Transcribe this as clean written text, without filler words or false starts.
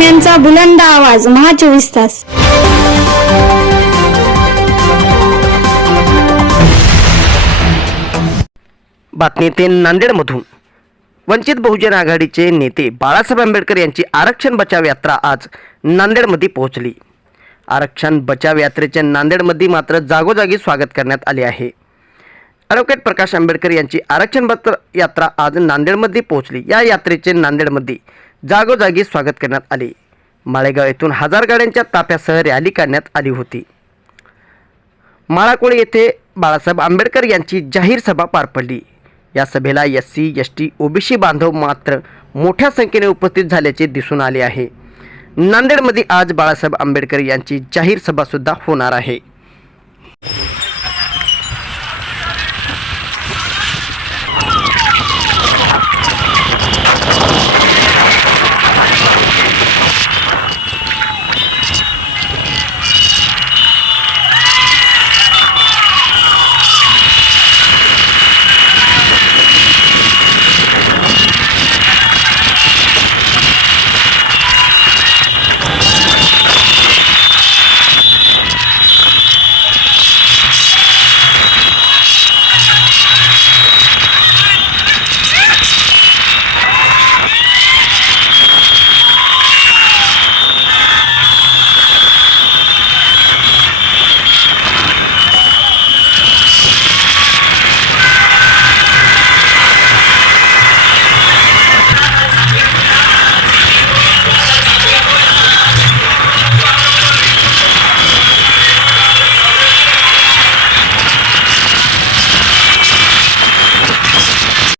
बातम्यांचा बुलंद आवाज महा 24 तास. बातमी येते नांदेडमधून. वंचित बहुजन आघाडीचे नेते बाळासाहेब आंबेडकर यांची आरक्षण बचाव यात्रा आज नांदेडमध्ये पोहोचली. आरक्षण बचाव यात्रेचे नांदेडमध्ये मात्र जागोजागी स्वागत करण्यात आले आहे. ॲडव्होकेट प्रकाश आंबेडकर यांची आरक्षण यात्रा आज नांदेडमध्ये पोहोचली. या यात्रेचे नांदेडमध्ये जागोजागी स्वागत करण्यात आले. माळेगाव येथून 1000 गाड्यांच्या ताफ्यासह रॅली काढण्यात आली होती. माळाकोळी येथे बाळासाहेब आंबेडकर यांची जाहीर सभा पार पडली. या सभेला SC, ST, OBC बांधव मात्र मोठ्या संख्येने उपस्थित झाल्याचे दिसून आले आहे. नांदेडमध्ये आज बाळासाहेब आंबेडकर यांची जाहीर सभा सुद्धा होणार आहे.